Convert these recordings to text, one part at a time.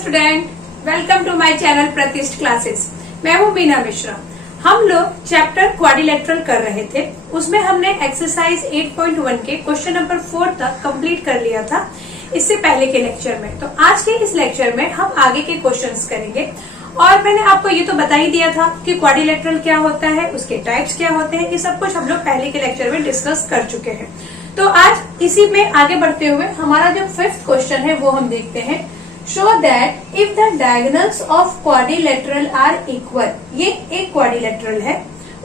Student, welcome to my channel Pratishth classes. मैं हूँ मीना मिश्रा। हम लोग चैप्टर क्वाड्रिलेटरल कर रहे थे, उसमें हमने एक्सरसाइज 8.1 के क्वेश्चन नंबर 4 तक कंप्लीट कर लिया था इससे पहले के लेक्चर में। तो आज के इस लेक्चर में हम आगे के क्वेश्चंस करेंगे। और मैंने आपको ये तो बता ही दिया था कि क्वाड्रिलेटरल क्या होता है, उसके टाइप्स क्या होते हैं, ये सब कुछ हम लोग पहले के लेक्चर में डिस्कस कर चुके हैं। तो आज इसी में आगे बढ़ते हुए हमारा जो 5th क्वेश्चन है वो हम देखते हैं। Show that if the diagonals of quadrilateral are equal. ये एक क्वाड्रिलेटरल है,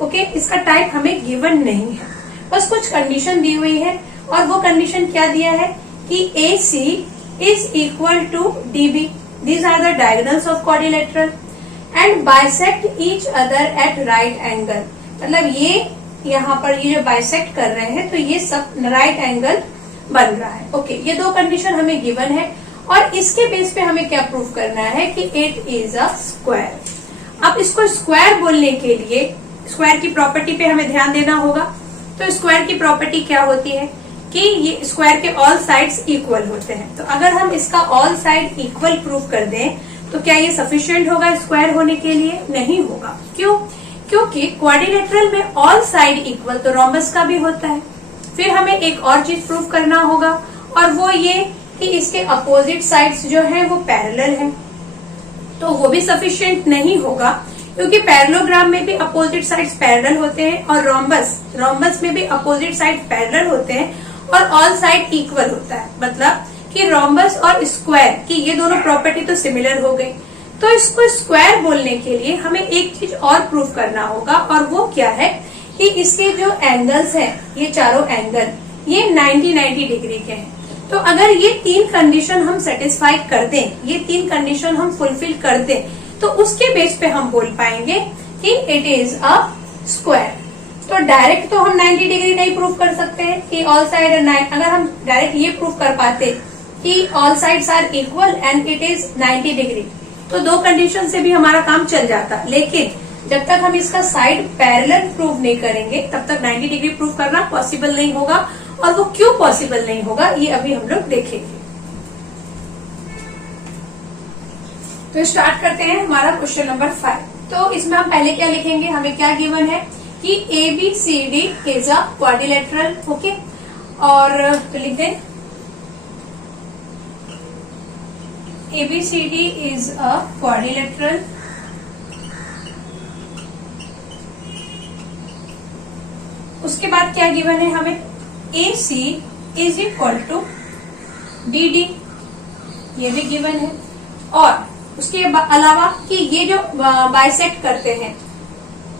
ओके। इसका टाइप हमें गिवन नहीं है, बस कुछ कंडीशन दी हुई है। और वो कंडीशन क्या दिया है कि AC is equal to DB। These are the diagonals of quadrilateral and bisect each other at right angle। मतलब ये यहाँ पर ये जो बाइसेक्ट कर रहे हैं तो ये सब राइट एंगल बन रहा है, ओके। ये दो कंडीशन हमें गिवन है और इसके बेस पे हमें क्या प्रूव करना है कि इट इज अ स्क्वायर। अब इसको स्क्वायर बोलने के लिए स्क्वायर की प्रॉपर्टी पे हमें ध्यान देना होगा। तो स्क्वायर की प्रॉपर्टी क्या होती है कि ये स्क्वायर के ऑल साइड्स इक्वल होते हैं। तो अगर हम इसका ऑल साइड इक्वल प्रूव कर दें तो क्या ये सफिशिएंट होगा स्क्वायर होने के लिए? नहीं होगा। क्यों? क्योंकि क्वाड्रिलेटरल में ऑल साइड इक्वल तो रोम्बस का भी होता है। फिर हमें एक और चीज प्रूव करना होगा और वो ये कि इसके अपोजिट साइड्स जो है वो पैरेलल है। तो वो भी सफिशिएंट नहीं होगा क्योंकि पैरेललोग्राम में भी अपोजिट साइड्स पैरेलल होते हैं और रोम्बस में भी अपोजिट साइड पैरेलल होते हैं और ऑल साइड इक्वल होता है। मतलब कि रोम्बस और स्क्वायर की ये दोनों प्रॉपर्टी तो सिमिलर हो गई। तो इसको स्क्वायर बोलने के लिए हमें एक चीज और प्रूव करना होगा और वो क्या है कि इसके जो एंगल्स हैं, ये चारों एंगल ये 90 डिग्री के हैं। तो अगर ये तीन कंडीशन हम सेटिस्फाई कर दें, ये तीन कंडीशन हम फुलफिल कर दें, तो उसके बेस पे हम बोल पाएंगे कि इट इज अ स्क्वायर। तो डायरेक्ट तो हम 90 डिग्री नहीं प्रूव कर सकते हैं कि ऑल साइड एंड 9। अगर हम डायरेक्ट ये प्रूव कर पाते कि all sides are equal and it is 90 degree तो दो कंडीशन से भी हमारा काम चल जाता। लेकिन जब तक हम इसका साइड पैरेलल प्रूव नहीं करेंगे तब तक 90 डिग्री प्रूव करना पॉसिबल नहीं होगा। और वो क्यों पॉसिबल नहीं होगा ये अभी हम लोग देखेंगे। तो स्टार्ट करते हैं हमारा क्वेश्चन नंबर 5। तो इसमें हम पहले क्या लिखेंगे, हमें क्या गिवन है कि ABCD is a quadrilateral, okay. और तो लिख दें ABCD इज अ क्वाड्रिलेटरल उसके बाद क्या गिवन है हमें AC is equal to DD, ये भी गिवन है। और उसके अलावा कि ये जो बाइसेक्ट करते हैं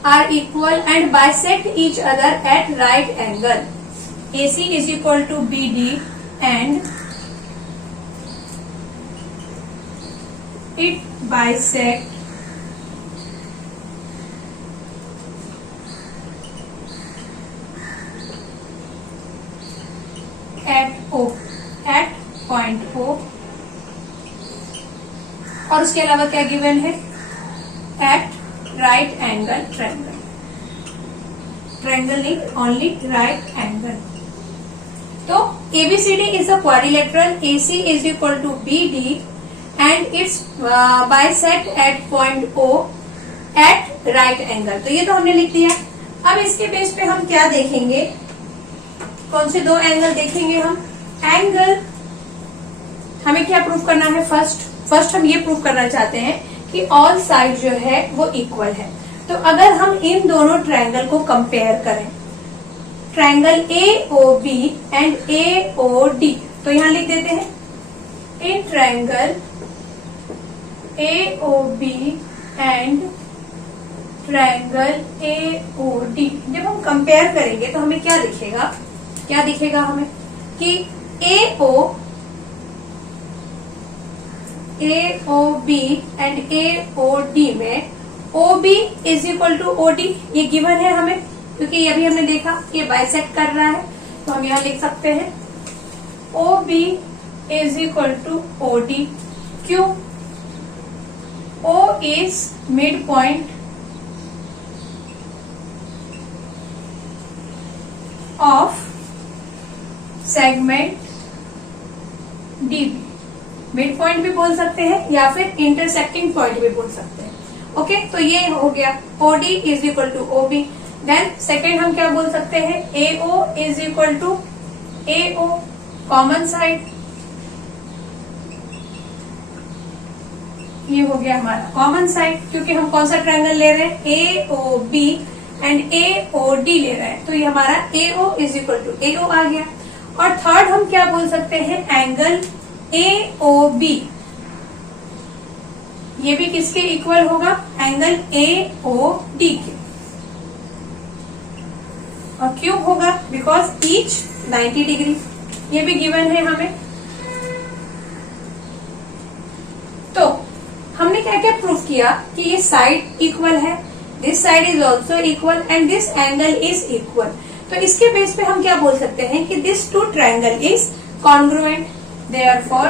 are equal and bisect each other at right angle. AC is equal to BD and it bisect at point O। और उसके अलावा क्या गिवन है at right angle triangle. Triangle नहीं, ओनली राइट एंगल। तो ABCD is a quadrilateral, AC is equal to BD and its bisect at point O at right angle। तो ये तो हमने लिख दिया। अब इसके बेस पे हम क्या देखेंगे, कौन से दो एंगल देखेंगे हम? एंगल हमें क्या प्रूव करना है? फर्स्ट हम ये प्रूव करना चाहते हैं कि ऑल साइड जो है वो इक्वल है। तो अगर हम इन दोनों ट्रायंगल को कंपेयर करें, ट्रायंगल AOB एंड AOD, तो यहां लिख देते हैं in triangle AOB and triangle AOD जब हम कंपेयर करेंगे तो हमें क्या दिखेगा हमें कि AOB एंड AOD में OB is equal to OD, ये गिवन है हमें क्योंकि ये अभी हमने देखा कि ये बाइसेक्ट कर रहा है। तो हम यहाँ लिख सकते हैं OB is equal to OD। क्यों? O is midpoint of segment DB। Midpoint भी बोल सकते हैं या फिर इंटरसेक्टिंग पॉइंट भी बोल सकते हैं। ओके, तो ये हो गया OD is equal to OB। Then second हम क्या बोल सकते हैं, AO is equal to AO, common side. ये हो गया हमारा कॉमन साइड, क्योंकि हम कौन सा ट्रायंगल ले रहे हैं, AOB एंड AOD ले रहे हैं, तो ये हमारा AO is equal to AO आ गया। और थर्ड हम क्या बोल सकते हैं, एंगल AOB, ये भी किसके इक्वल होगा, एंगल AOD के। और क्यों होगा, बिकॉज ईच 90 डिग्री, ये भी गिवन है हमें। तो हमने क्या क्या प्रूफ किया कि ये साइड इक्वल है, this side is also equal and this angle is equal. तो इसके बेस पे हम क्या बोल सकते हैं कि this two triangle is congruent, therefore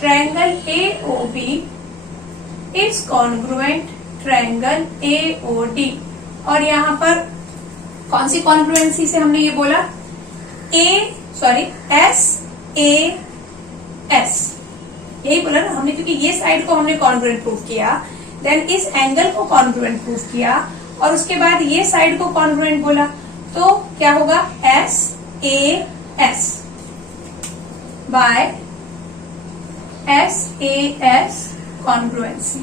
triangle AOB is congruent triangle AOD। और यहाँ पर कौन सी कॉन्ग्रुएंसी से हमने ये बोला, SAS, यही बोला ना हमने, क्योंकि ये साइड को हमने कॉन्ग्रुएंट प्रूफ किया, देन इस एंगल को कॉन्ग्रुएंट प्रूफ किया और उसके बाद ये साइड को कॉन्ग्रुएंट बोला, तो क्या होगा, SAS बाय SAS कॉन्ग्रुएंसी।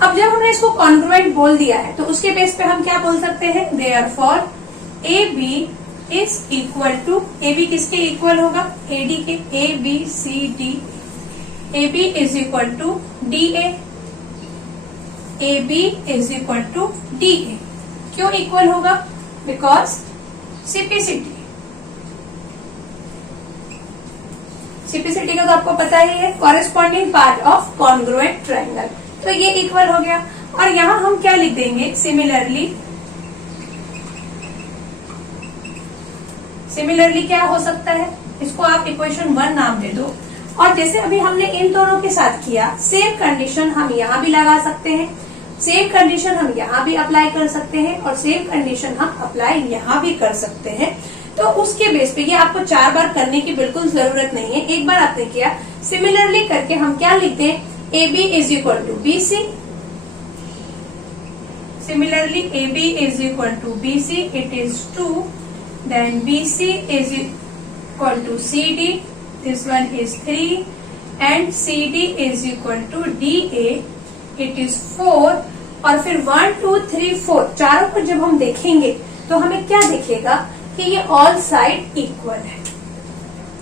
अब जब हमने इसको कॉन्ग्रुएंट बोल दिया है तो उसके बेस पे हम क्या बोल सकते हैं, therefore AB is equal to, AB किसके इक्वल होगा, AD के, ABCD, AB is equal to DA, AB is equal to DA। क्यों इक्वल होगा, बिकॉज CPCT का तो आपको पता ही है, corresponding part of congruent triangle, तो ये इक्वल हो गया। और यहां हम क्या लिख देंगे, सिमिलरली क्या हो सकता है, इसको आप इक्वेशन 1 नाम दे दो। और जैसे अभी हमने इन दोनों के साथ किया, सेम कंडीशन हम यहाँ भी लगा सकते हैं, सेम कंडीशन हम यहाँ भी अप्लाई कर सकते हैं और सेम कंडीशन हम अप्लाई यहाँ भी कर सकते हैं। तो उसके बेस पे ये आपको 4 बार करने की बिल्कुल जरूरत नहीं है, एक बार आपने किया, सिमिलरली करके हम क्या लिखते हैं, AB is equal to BC, similarly AB is equal to BC, it is 2, then BC is equal to CD, this one is 3 and CD is equal to DA, it is 4। और फिर 1 2 3 4 चारों को जब हम देखेंगे तो हमें क्या दिखेगा कि ये ऑल साइड इक्वल है,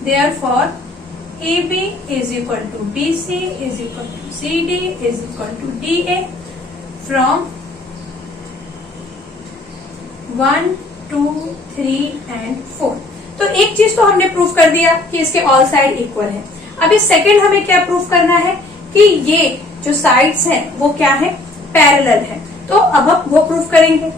therefore AB is equal to BC is equal to CD is equal to DA from 1 2 3 and 4। तो एक चीज तो हमने प्रूफ कर दिया कि इसके ऑल साइड इक्वल है। अभी सेकंड हमें क्या प्रूफ करना है कि ये जो साइड्स हैं वो क्या है, पैरेलल है। तो अब हम वो प्रूफ करेंगे।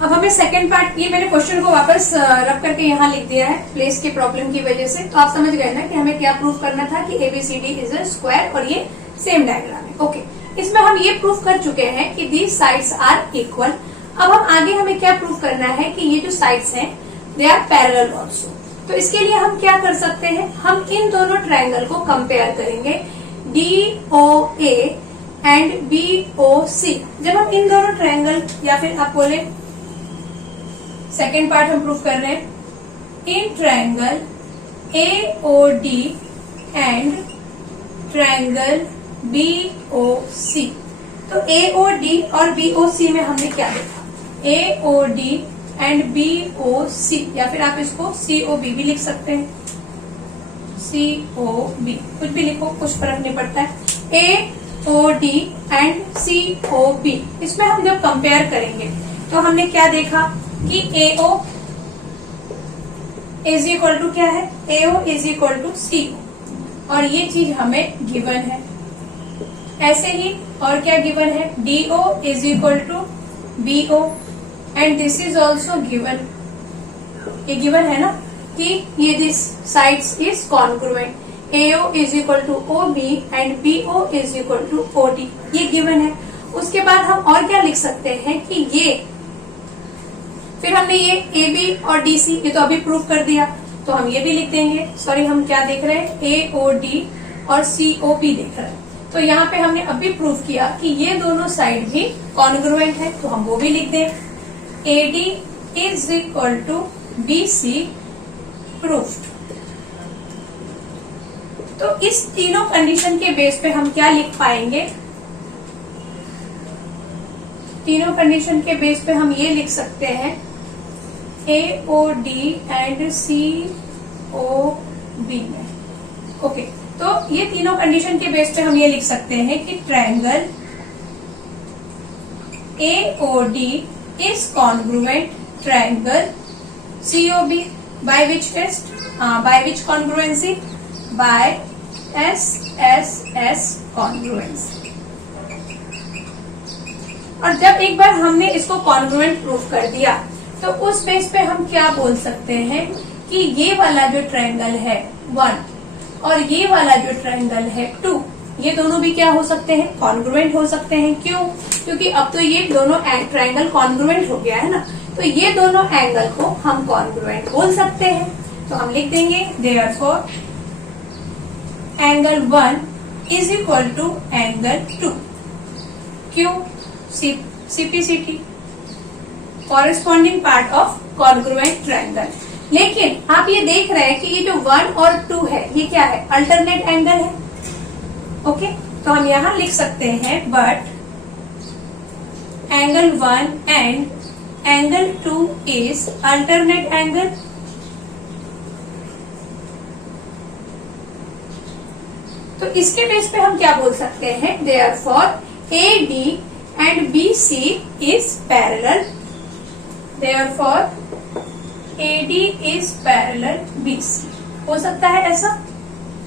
अब हमें सेकंड पार्ट, ये मैंने क्वेश्चन को वापस रख करके यहाँ लिख दिया है प्लेस की प्रॉब्लम की वजह से, तो आप समझ गए ना कि हमें क्या प्रूफ करना था कि ABCD इज अ स्क्वायर और ये सेम डायग्राम है। ओके, इसमें हम ये प्रूफ कर चुके हैं कि दीज साइड्स आर इक्वल। अब हम आगे हमें क्या प्रूफ करना है कि ये जो साइड्स हैं दे आर पैरेलल ऑल्सो। तो इसके लिए हम क्या कर सकते हैं, हम इन दोनों ट्रायंगल को कंपेयर करेंगे, DOA एंड BOC। जब हम इन दोनों ट्रायंगल, या फिर आप बोले सेकेंड पार्ट हम प्रूफ कर रहे हैं, in triangle AOD and triangle BOC। तो AOD और BOC में हमने क्या देखा, AOD एंड BOC, या फिर आप इसको COB भी लिख सकते हैं, COB कुछ भी लिखो, कुछ फर्क नहीं पड़ता है। AOD एंड COB, इसमें हम जब कंपेयर करेंगे तो हमने क्या देखा कि AO इज इक्वल टू क्या है, AO is equal to CO, और ये चीज हमें गिवन है। ऐसे ही और क्या गिवन है, DO is equal to BO and this is also given. ये गिवन है ना कि ये this sides is congruent, AO is equal to OB and BO is equal to OD, ये गिवन है। उसके बाद हम और क्या लिख सकते हैं कि ये फिर हमने ये ए बी और डी सी ये तो अभी प्रूव कर दिया, तो हम ये भी लिख देंगे। सॉरी, हम क्या देख रहे हैं, ए ओ डी और सी ओ पी देख रहे हैं। तो यहाँ पे हमने अभी प्रूव किया कि ये दोनों साइड भी कॉन्ग्रुएंट है, तो हम वो भी लिख दें। A D is equal to B C proved. तो इस तीनों कंडीशन के बेस पे हम क्या लिख पाएंगे, तीनों कंडीशन के बेस पे हम ये लिख सकते हैं A O D and C O B में। ओके, तो ये तीनों कंडीशन के बेस पे हम ये लिख सकते हैं कि triangle A O D is congruent triangle C O B by which test, by which congruency, by S S S congruency. और जब एक बार हमने इसको कॉन्ग्रुएंट प्रूव कर दिया तो उस बेस पे हम क्या बोल सकते हैं कि ये वाला जो ट्रायंगल है 1 और ये वाला जो ट्रायंगल है 2, ये दोनों भी क्या हो सकते हैं, कॉन्ग्रुएंट हो सकते हैं। क्यों? क्योंकि अब तो ये दोनों ट्रायंगल कॉन्ग्रुएंट हो गया है ना, तो ये दोनों एंगल को हम कॉन्ग्रुएंट बोल सकते हैं। तो हम लिख देंगे therefore angle 1 is equal to angle 2। क्यों? CPCT, corresponding part of congruent triangle. लेकिन आप ये देख रहे हैं कि ये जो 1 और 2 है ये क्या है, अल्टरनेट एंगल है। ओके, तो हम यहां लिख सकते हैं but angle 1 and angle 2 is alternate angle. तो इसके बेस पे हम क्या बोल सकते हैं, therefore A D and B C is parallel, therefore AD is parallel BC। हो सकता है ऐसा,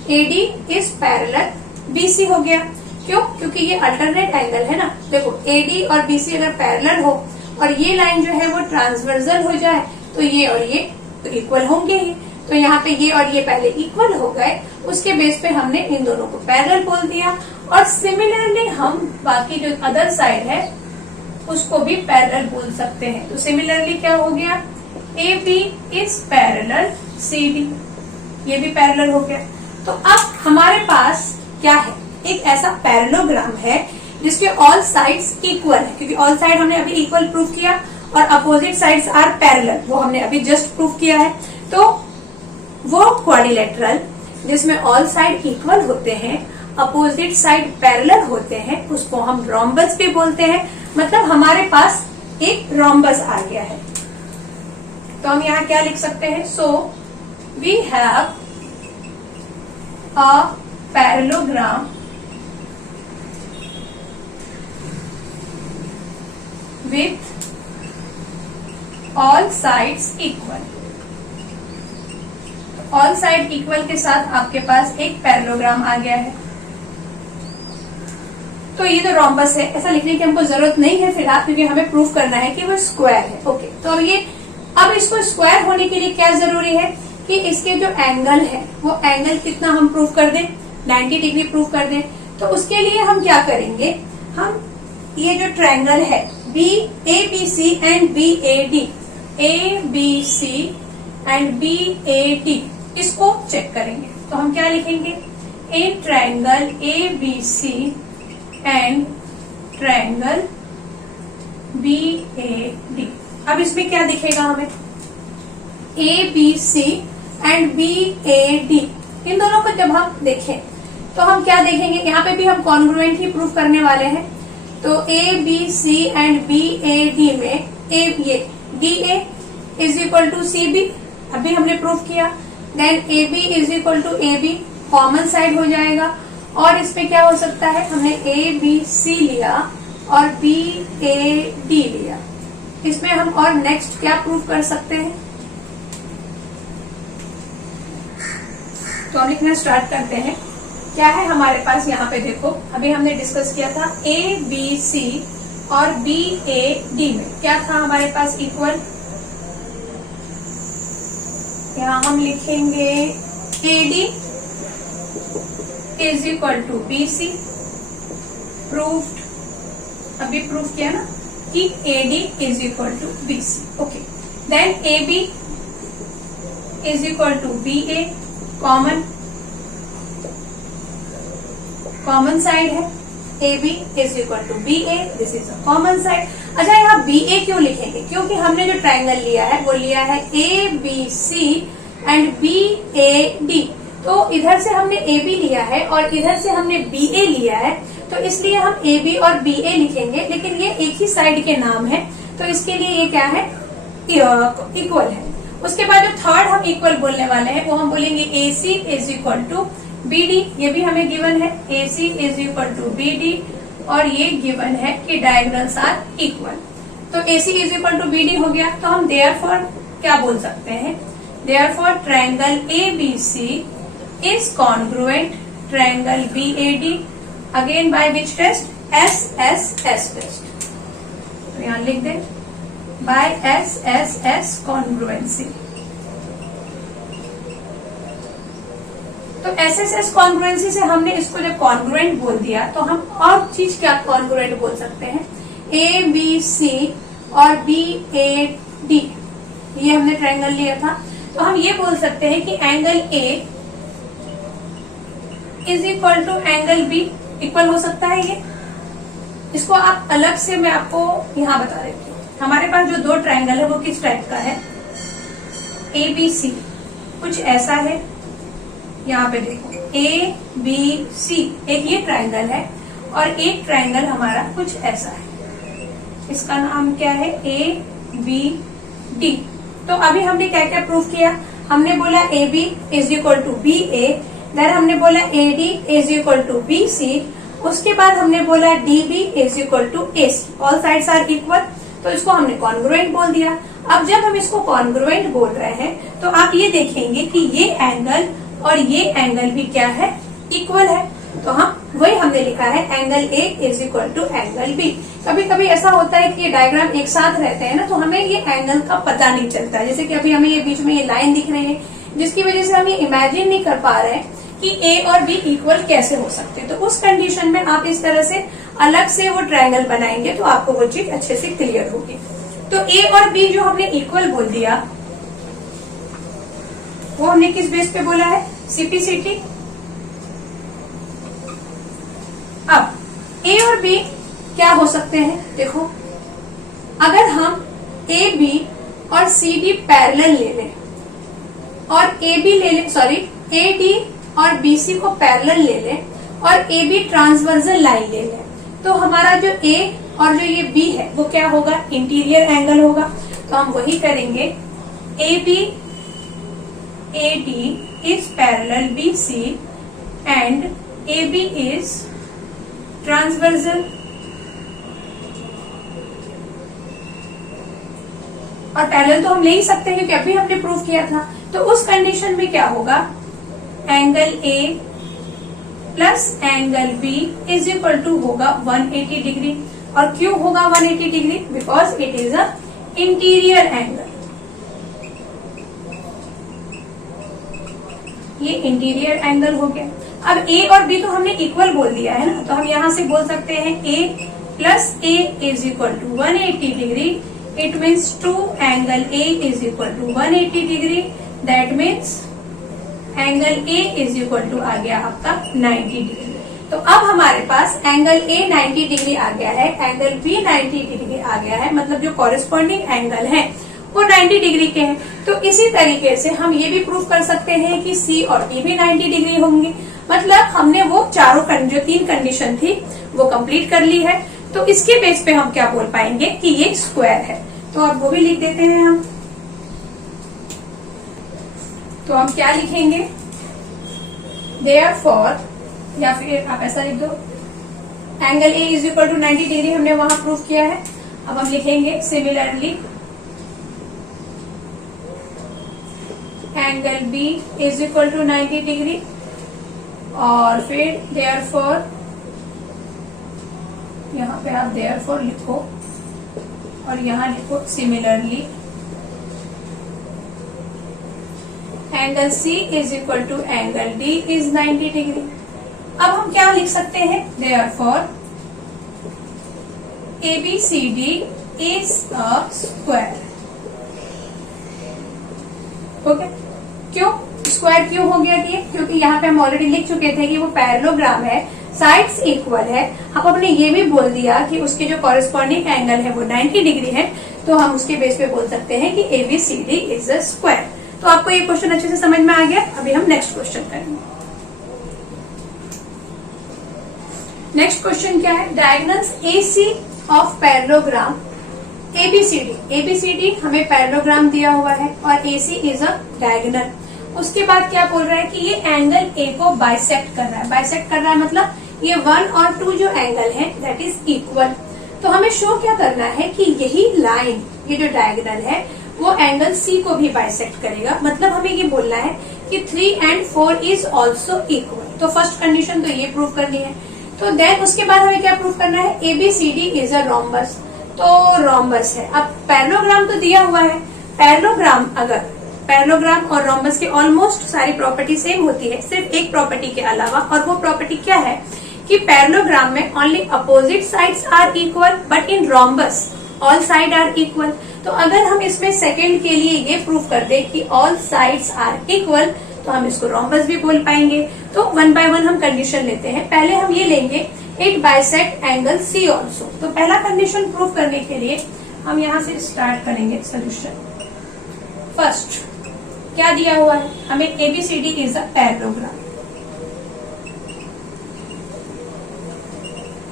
AD is parallel BC हो गया। क्यों? क्योंकि ये अल्टरनेट एंगल है ना। देखो AD और BC अगर पैरेलल हो और ये लाइन जो है वो ट्रांसवर्सल हो जाए तो ये और ये तो इक्वल होंगे ही। तो यहाँ पे ये और ये पहले इक्वल हो गए, उसके बेस पे हमने इन दोनों को पैरेलल बोल दिया। और सिमिलरली हम बाकी जो अदर साइड है उसको भी पैरेलल बोल सकते हैं। तो सिमिलरली क्या हो गया, AB is parallel CD, ये भी पैरेलल हो गया। तो अब हमारे पास क्या है, एक ऐसा पैरेललोग्राम है जिसके ऑल साइड्स इक्वल है, क्योंकि ऑल साइड हमने अभी इक्वल प्रूव किया और अपोजिट साइड्स आर पैरेलल, वो हमने अभी जस्ट प्रूव किया है। तो वो क्वाड्रिलेटरल जिसमें ऑल साइड इक्वल होते हैं, अपोजिट साइड पैरेलल होते हैं, उसको हम रोम्बस भी बोलते हैं। मतलब हमारे पास एक रोम्बस आ गया है। तो हम यहाँ क्या लिख सकते हैं, so we have a parallelogram with all sides equal. All side equal के साथ आपके पास एक पैरेललोग्राम आ गया है। तो ये तो रोम्बस है, ऐसा लिखने की हमको जरूरत नहीं है फिलहाल, क्योंकि हमें प्रूव करना है कि वो स्क्वायर है। ओके, तो अब इसको स्क्वायर होने के लिए क्या जरूरी है कि इसके जो एंगल है वो एंगल कितना हम प्रूव कर दें, 90 डिग्री प्रूव कर दें। तो उसके लिए हम क्या करेंगे, हम ये जो ट्रायंगल है ABC and BAD, ABC and BAD, इसको चेक करेंगे। तो हम क्या लिखेंगे, ए triangle ABC and triangle BAD। अब इसमें क्या दिखेगा हमें, ABC एंड BAD, इन दोनों को जब हम देखें तो हम क्या देखेंगे, यहाँ पे भी हम कॉन्ग्रुएंट ही प्रूफ करने वाले हैं। तो ABC एंड BAD में ये DA is equal to CB, अभी हमने प्रूफ किया। Then AB is equal to AB, common side हो जाएगा। और इसमें क्या हो सकता है, हमने ABC लिया और BAD लिया, इसमें हम और नेक्स्ट क्या प्रूफ कर सकते हैं। तो हम लिखना स्टार्ट करते हैं। क्या है हमारे पास यहाँ पे, देखो अभी हमने डिस्कस किया था ABC और BAD में क्या था हमारे पास इक्वल। यहाँ हम लिखेंगे AD is equal to BC, proofed, अभी प्रूफ किया ना कि AD is equal to BC। Okay, then AB is equal to BA, common side है, AB is equal to BA, this is a common side. अच्छा, यहाँ BA क्यों लिखेंगे? क्योंकि हमने जो ट्रायंगल लिया है वो लिया है ABC एंड BAD। तो इधर से हमने AB लिया है और इधर से हमने BA लिया है, तो इसलिए हम AB और BA लिखेंगे, लेकिन ये एक ही साइड के नाम है, तो इसके लिए ये क्या है? इक्वल है। उसके बाद जो थर्ड हम इक्वल बोलने वाले हैं वो हम बोलेंगे AC is equal to BD, ये भी हमें गिवन है, AC is equal to BD, और ये गिवन है कि डायगोनल्स आर इक्वल। तो AC is equal to BD हो गया, तो हम देयरफॉर क्या बोल सकते हैं? Therefore triangle ABC is congruent triangle BAD, again by which test? SSS test. तो यहाँ लिख दें बाय SSS कॉन्ग्रुएंसी। तो SSS कॉन्ग्रुएंसी से हमने इसको जब कॉन्ग्रुएंट बोल दिया, तो हम और चीज क्या कॉन्ग्रुएंट बोल सकते हैं? ABC और BAD, ये हमने ट्रायंगल लिया था, तो हम ये बोल सकते हैं कि angle A is equal to angle B, equal हो सकता है ये। इसको आप अलग से मैं आपको यहाँ बता देती हूँ। हमारे पास जो दो ट्रायंगल है वो किस टाइप का है? ABC कुछ ऐसा है, यहाँ पे देखो ABC, एक ये ट्रायंगल है और एक ट्रायंगल हमारा कुछ ऐसा है, इसका नाम क्या है? ABD। तो अभी हमने क्या क्या प्रूफ किया? हमने बोला AB is equal to BA, then हमने बोला AD is equal to BC, उसके बाद हमने बोला DB is equal to AC, all sides are equal, तो इसको हमने कॉन्ग्रुएंट बोल दिया। अब जब हम इसको कॉन्ग्रुएंट बोल रहे हैं तो आप ये देखेंगे कि ये एंगल और ये एंगल भी क्या है? इक्वल है। तो हम वही हमने लिखा है angle A is equal to angle B। कभी कभी ऐसा होता है कि ये डायग्राम एक साथ रहते हैं ना, तो हमें ये एंगल का पता नहीं चलता है। जैसे कि अभी हमें ये बीच में ये लाइन दिख रही है, जिसकी वजह से हम ये इमेजिन नहीं कर पा रहे हैं कि A और B इक्वल कैसे हो सकते हैं। तो उस कंडीशन में आप इस तरह से अलग से वो ट्रायंगल बनाएंगे तो आपको वो चीज अच्छे से क्लियर होगी। तो A और B जो हमने इक्वल बोल दिया, वो हमने किस बेस पे बोला है? सिम्प्लिसिटी। अब A और B क्या हो सकते हैं? देखो, अगर हम AB और CD पैरेलल ले लें और AB ले लें, सॉरी AD और BC को पैरेलल ले लें और AB ट्रांसवर्सल लाइन ले लें, तो हमारा जो A और जो ये B है वो क्या होगा? इंटीरियर एंगल होगा। तो हम वही करेंगे, AB AD is parallel BC and AB is transversal। और पैरेलल तो हम ले ही सकते हैं क्योंकि अभी हमने प्रूव किया था। तो उस कंडीशन में क्या होगा? Angle A plus angle B is equal to होगा 180 डिग्री। और क्यों होगा 180 degree? Because it is a interior angle. ये इंटीरियर एंगल हो गया। अब A और B तो हमने इक्वल बोल दिया है ना, तो हम यहाँ से बोल सकते हैं A plus A is equal to 180 degree. It means two angle A is equal to 180 degree. That means angle A is equal to आ गया आपका 90 डिग्री। तो अब हमारे पास एंगल A 90 डिग्री आ गया है, एंगल B 90 डिग्री आ गया है, मतलब जो कॉरेस्पॉन्डिंग एंगल है वो 90 डिग्री के हैं। तो इसी तरीके से हम ये भी प्रूव कर सकते हैं कि C और D भी 90 डिग्री होंगे। मतलब हमने वो चारों जो 3 कंडीशन थी वो कंप्लीट कर ली है। तो इसके बेस पे हम क्या बोल पाएंगे कि ये स्क्वायर है। तो अब वो भी लिख देते हैं हम। तो हम क्या लिखेंगे? देयरफॉर, या फिर आप ऐसा लिख दो, angle A is equal to 90 degree हमने वहां प्रूव किया है। अब हम लिखेंगे similarly angle B is equal to 90 degree, और फिर देयरफॉर, यहाँ पे आप देयरफॉर लिखो और यहाँ लिखो similarly angle C is equal to angle D is 90 degree. अब हम क्या लिख सकते हैं? Therefore ABCD is a square. Okay, क्यों स्क्वायर क्यों हो गया ये? क्योंकि यहाँ पे हम ऑलरेडी लिख चुके थे कि वो पैरेललोग्राम है, साइड्स इक्वल है। हम अपने ये भी बोल दिया कि उसके जो कॉरेस्पॉन्डिंग एंगल है वो 90 डिग्री है, तो हम उसके बेस पे बोल सकते हैं कि ABCD इज अ स्क्वायर। तो आपको ये क्वेश्चन अच्छे से समझ में आ गया। अभी हम नेक्स्ट क्वेश्चन करेंगे। नेक्स्ट क्वेश्चन क्या है? Diagonals AC of parallelogram ABCD। ABCD हमें पैरेललोग्राम दिया हुआ है और AC इज अ डायगोनल। उसके बाद क्या बोल रहा है कि ये एंगल A को बाइसेक्ट कर रहा है। बाइसेक्ट कर रहा है मतलब ये 1 और 2 जो एंगल है दैट इज इक्वल। तो हमें शो क्या करना है कि यही लाइन, ये जो डायगोनल है वो एंगल C को भी बाइसेक्ट करेगा। मतलब हमें ये बोलना है कि 3 and 4 इज ऑल्सो इक्वल। तो फर्स्ट कंडीशन तो ये प्रूव करनी है। तो देन उसके बाद हमें क्या प्रूव करना है? ABCD is a rhombus. तो रोम्बस है। अब पैरेललोग्राम तो दिया हुआ है। पैरेललोग्राम, अगर पैरेललोग्राम और रोम्बस की ऑलमोस्ट सारी प्रॉपर्टी सेम होती है, सिर्फ एक प्रॉपर्टी के अलावा, और वो प्रॉपर्टी क्या है कि पैरेललोग्राम में only opposite sides are equal, but in rhombus all side are equal. तो अगर हम इसमें सेकंड के लिए ये प्रूव कर दे कि ऑल साइड्स आर इक्वल, तो हम इसको रोम्बस भी बोल पाएंगे। तो 1 by 1 हम कंडीशन लेते हैं। पहले हम ये लेंगे it bisect angle C also. तो पहला कंडीशन प्रूव करने के लिए हम यहाँ से स्टार्ट करेंगे सोल्यूशन। फर्स्ट क्या दिया हुआ है हमें? ABCD is a parallelogram.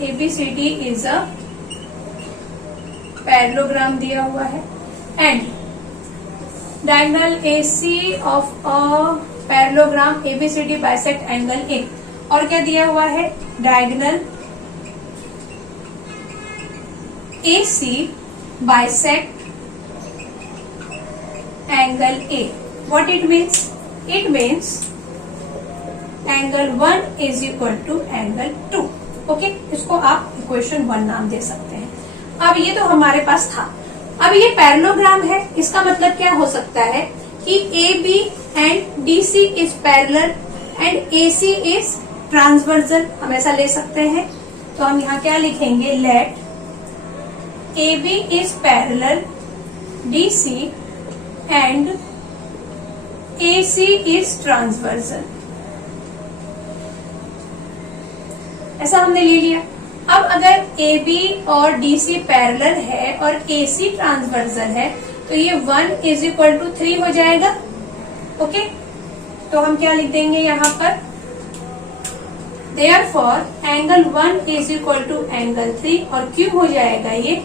ABCD is a parallelogram दिया हुआ है and diagonal AC of a parallelogram ABCD bisect angle A। और क्या दिया हुआ है? Diagonal AC bisect angle A। What it means? It means angle 1 is equal to angle 2. Okay, इसको आप इक्वेशन 1 नाम दे सकते हैं। अब ये तो हमारे पास था। अब ये पैरेललोग्राम है, इसका मतलब क्या हो सकता है कि AB and DC is parallel and AC is transversal, हम ऐसा ले सकते हैं। तो हम यहाँ क्या लिखेंगे? Let AB is parallel DC and AC is transversal। ऐसा हमने ले लिया। अब अगर AB और DC पैरेलल है और AC ट्रांसवर्सल है, तो ये 1 इज इक्वल टू 3 हो जाएगा। ओके, तो हम क्या लिख देंगे यहाँ पर? Therefore angle 1 is equal to angle 3 और क्यों हो जाएगा ये?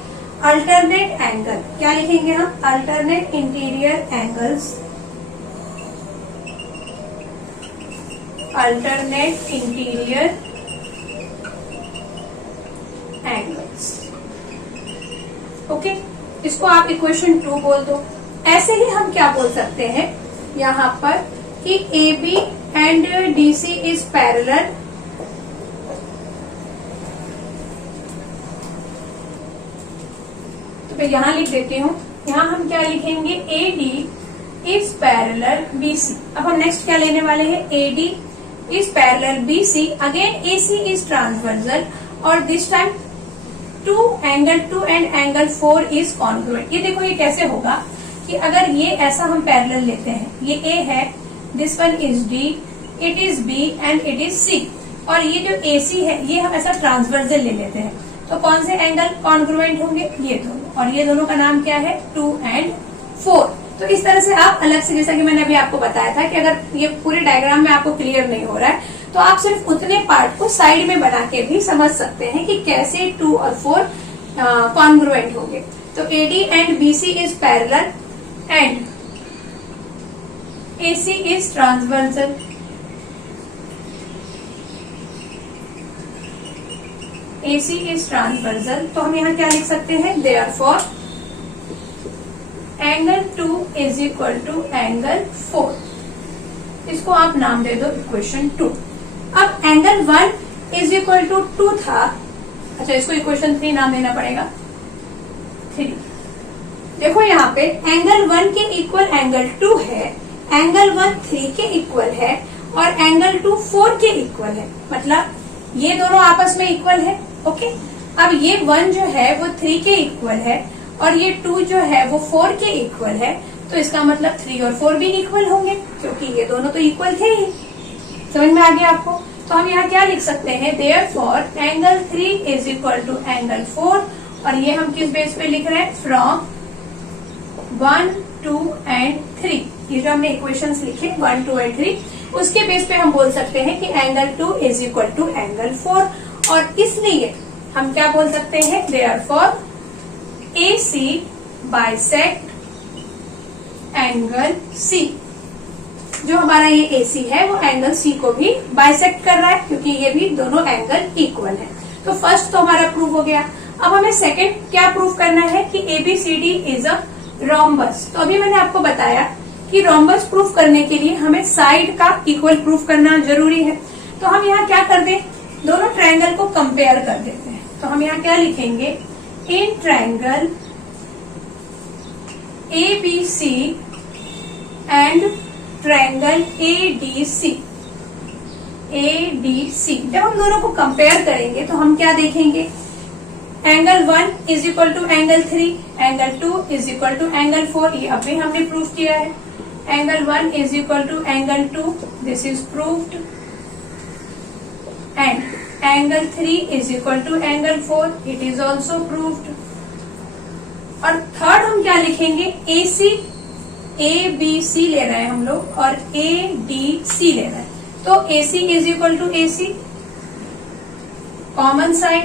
Alternate angle. क्या लिखेंगे हम? Alternate interior angles. Alternate interior angles. Okay, इसको आप इक्वेशन 2 बोल दो। ऐसे ही हम क्या बोल सकते हैं यहाँ पर कि AB and DC is parallel तो मैं यहाँ लिख देती हूँ। यहाँ हम क्या लिखेंगे? AD is parallel BC। अब हम नेक्स्ट क्या लेने वाले हैं? AD is parallel BC, again AC is transversal और this time angle 2 and angle 4 is congruent. ये देखो ये कैसे होगा कि अगर ये ऐसा हम पैरेलल लेते हैं, ये A है, this one is D, it is B and it is C, और ये जो AC है ये हम ऐसा ट्रांसवर्सल ले लेते हैं, तो कौन से एंगल कॉन्ग्रुएंट होंगे? ये दोनों, और ये दोनों का नाम क्या है? 2 and 4। तो इस तरह से आप अलग से, जैसा कि मैंने अभी आपको बताया था कि अगर ये पूरे डायग्राम में आपको क्लियर नहीं हो रहा है तो आप सिर्फ उतने पार्ट को साइड में बना के भी समझ सकते हैं कि कैसे 2 और 4 कॉन्ग्रुएंट होंगे। तो AD and BC is parallel and AC is transversal. AC is transversal, तो हम यहाँ क्या लिख सकते हैं? Therefore angle 2 is equal to angle 4। इसको आप नाम दे दो इक्वेशन 2। अब एंगल 1 इज इक्वल टू 2 था, अच्छा इसको इक्वेशन 3 नाम देना पड़ेगा, 3। देखो यहाँ पे एंगल 1 के इक्वल एंगल 2 है, एंगल 1 3 के इक्वल है और एंगल 2 4 के इक्वल है, मतलब ये दोनों आपस में इक्वल है। ओके, अब ये 1 जो है वो 3 के इक्वल है और ये 2 जो है वो 4 के इक्वल है, तो इसका मतलब 3 और 4 भी इक्वल होंगे, क्योंकि ये दोनों तो इक्वल थे ही। समझ में आ गया आपको? तो हम यहाँ क्या लिख सकते हैं, therefore angle 3 is equal to angle 4, और ये हम किस बेस पे लिख रहे हैं, फ्रॉम 1, 2 एंड 3। ये जो हमने इक्वेशंस लिखे 1, 2 एंड 3, उसके बेस पे हम बोल सकते हैं कि angle 2 is equal to angle 4, और इसलिए हम क्या बोल सकते हैं, therefore AC bisect angle C। जो हमारा ये AC है वो एंगल C को भी बाइसेक्ट कर रहा है, क्योंकि ये भी दोनों एंगल इक्वल है। तो फर्स्ट तो हमारा प्रूव हो गया। अब हमें सेकंड क्या प्रूव करना है कि ABCD इज अ रोम्बस। तो अभी मैंने आपको बताया कि रोम्बस प्रूफ करने के लिए हमें साइड का इक्वल प्रूफ करना जरूरी है। तो हम यहाँ क्या कर दें, दोनों ट्रायंगल को कंपेयर कर देते हैं। तो हम यहाँ क्या लिखेंगे, in triangle ABC and triangle ADC। जब हम दोनों को कंपेयर करेंगे तो हम क्या देखेंगे, angle 1 is equal to angle 3, angle 2 is equal to angle 4। ये अभी हमने प्रूफ किया है। Angle 1 is equal to angle 2, this is proved, and angle 3 is equal to angle 4, it is also proved. और थर्ड हम क्या लिखेंगे, ABC ले रहे हैं हम लोग और ADC ले रहे हैं। तो AC is equal to AC, common side,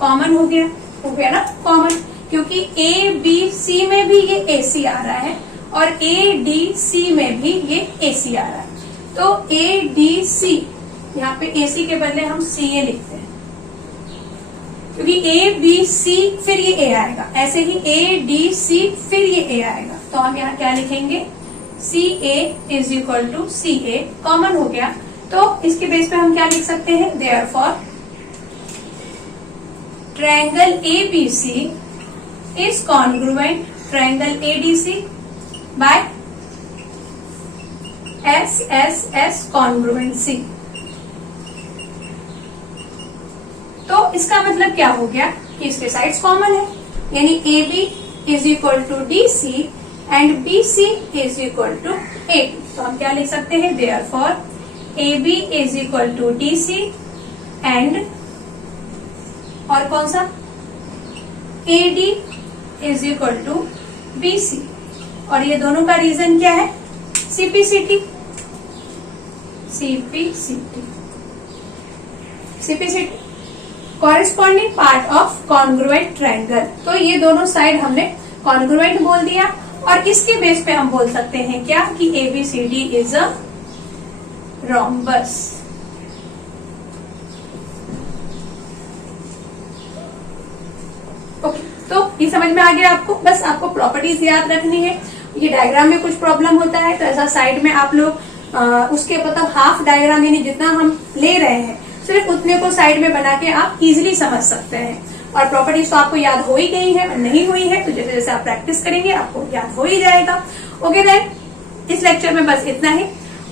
common हो गया ना कॉमन, क्योंकि ABC में भी ये AC आ रहा है और ADC में भी ये AC आ रहा है। तो ADC, यहाँ पे AC के बदले हम CA लिखते हैं, क्योंकि ABC फिर ये A आएगा, ऐसे ही ADC फिर ये A आएगा। तो हम यहाँ क्या लिखेंगे, CA is equal to CA, common हो गया। तो इसके बेस पे हम क्या लिख सकते हैं, therefore triangle ABC is congruent triangle ADC by SSS congruency। तो इसका मतलब क्या हो गया कि इसके साइड्स कॉमन है, यानी AB is equal to DC and BC is equal to AB। तो हम क्या लिख सकते हैं, therefore AB is equal to DC and और कौन सा, AD is equal to BC। और ये दोनों का रीजन क्या है, CPCT। Corresponding part of congruent triangle. तो ये दोनों साइड हमने कॉन्ग्रुएंट बोल दिया, और इसके बेस पे हम बोल सकते हैं क्या कि ABCD is a rhombus. Okay, तो ये समझ में आ गया आपको। बस आपको प्रॉपर्टीज याद रखनी है। ये डायग्राम में कुछ प्रॉब्लम होता है तो ऐसा साइड में आप लोग उसके मतलब हाफ डायग्राम, यानी जितना हम ले रहे हैं सिर्फ उतने को साइड में बना के आप इजीली समझ सकते हैं। और प्रॉपर्टीज तो आपको याद हो ही गई है, नहीं हुई है तो जैसे जैसे आप प्रैक्टिस करेंगे आपको याद हो ही जाएगा। ओके देन, इस लेक्चर में बस इतना ही,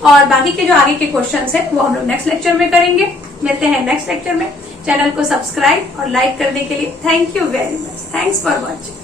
और बाकी के जो आगे के क्वेश्चंस है वो हम लोग नेक्स्ट लेक्चर में करेंगे। मिलते हैं नेक्स्ट लेक्चर में। चैनल को सब्सक्राइब और लाइक करने के लिए thank you very much. Thanks for watching.